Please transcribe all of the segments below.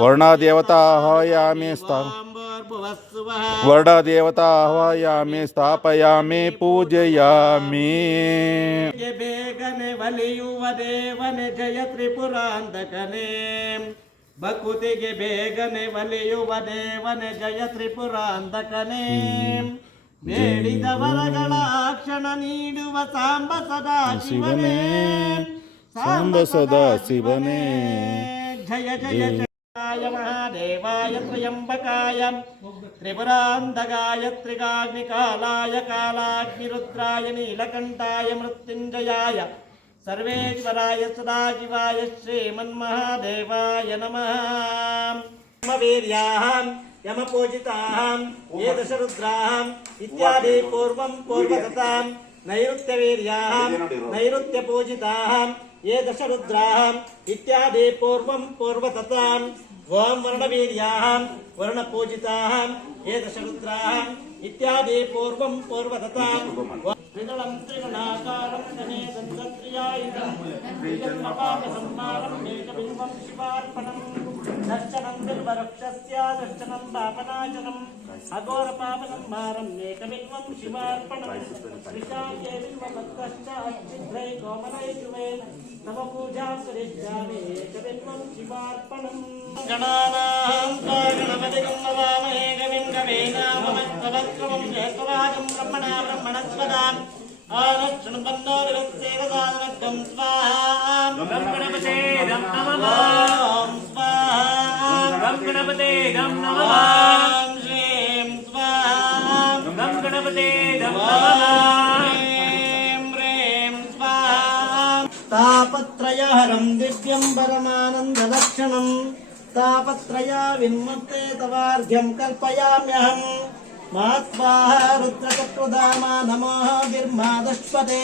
वर्णादेवता आह्वयामि स्था वर्णादेवता आह्वयामि स्थापयामि पूजयामि ಬೇಗನೆ ಒಲಿಯುವ ದೇವನೆ ಜಯ ತ್ರಿಪುರಾಂತಕನೇ ಬಕುತಿಗೆ ಬೇಗನೆ ಒಲಿಯುವ ದೇವನೆ ಜಯ ತ್ರಿಪುರಾಂತಕನೇ ಬೇಡಿದ ವರಗಳ ಕ್ಷಣ ನೀಡುವ ಸಾಂಬ ಸದಾ ಶಿವನೇ ಸಾಂಬ ಸದಾ ಶಿವನೇ ಜಯ ಜಯ महादेवाय त्र्यम्बकाय त्रिपुरान्धकाय त्रिकाग्निकालाय कालाग्निरुद्राय नीलकण्ठाय मृत्युञ्जयाय सर्वेश्वराय सदाशिवाय श्रीमन्महादेवाय नमः वीर्याम् यमपूजिताम् एदशरुद्राम् इत्यादि पूर्वम् पूर्वतताम् नैऋत्यवीर्याम् नैऋत्यपूजिताम् నైరుత్య వీర్యాహం నైరుత్య పూజితాహం ఏ దశరుద్రాహం ఇత్యాది పూర్వం పూర్వతతాం. ఓం వర్ణవీర్యాహం వర్ణ పూజితాహం ఏ దశరుద్రాహం ఇత్యాది పూర్వం పూర్వతతాం త్రిదళం త్రిగణాకారం గణే దంత్రియాయుధం సంహారం శివార్పణం దర్శనం బిల్వరక్షస్య దర్శనం పాపనాశనం అఘోర పాపనం మారం ఏకబిల్వం శివార్పణం శ్రీశాంతే బిల్వభక్తశ్చ అచ్యుద్రై కోమలై శుభే తమ పూజాం కరిష్యామి ఏకబిల్వం శివార్పణం గణానాం గణపతి గణపతే గం నమః. స్వాహాం గం గణపతే గం నమః. శ్రీం స్వాహాం గం గణపతే గం స్వాహాం తాపత్రయహరం దివ్యం పరమానందలక్షణం. తాపత్రయ విన్మత్తే తవార్ఘ్యం కల్పయామ్యహం. మాత్వాహ రుద్రచక్రధామా నమో. బిర్మాదశ్వతే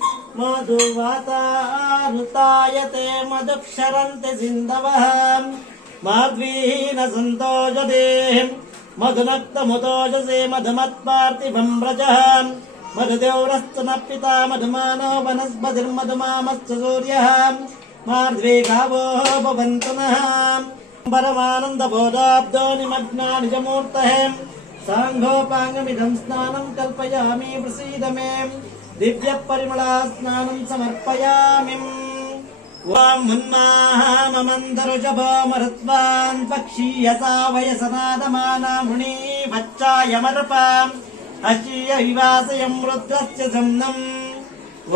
मधुवातानुतायते मदुक्षरन्ति सिन्धवः माध्वीः न सन्तो जदेः मधुनक्तमुतोजसे मधुमत्पार्थिभम्रजः मधुदेवरस्तु न पिता मधुमानो वनस्पतिर्मधुमामस्तु सूर्यः। माध्वे गावो भवन्तु नः। परमानन्दबोधाब्दो निमग्ना निजमूर्तः साङ्गोपाङ्गमिदं स्नानं कल्पयामि प्रसीद मे మే దివ్య పరిమళా స్నానం సమర్పయామి ఓం మున్నామమంతరుజభోమరుత్వాన్ పక్షీయసా వయసనాదమానాముని వచ్చాయమర్పాం అచీయ వివాసయం రుద్రస్య సంనం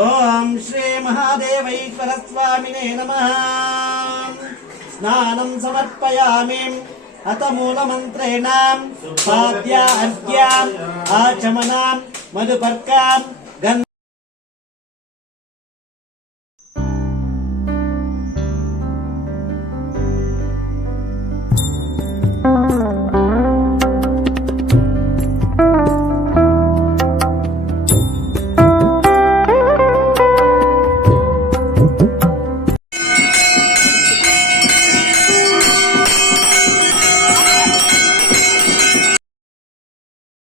ఓం శ్రీ మహాదేవైశ్వర స్వామినే నమః స్నానం సమర్పయామి అత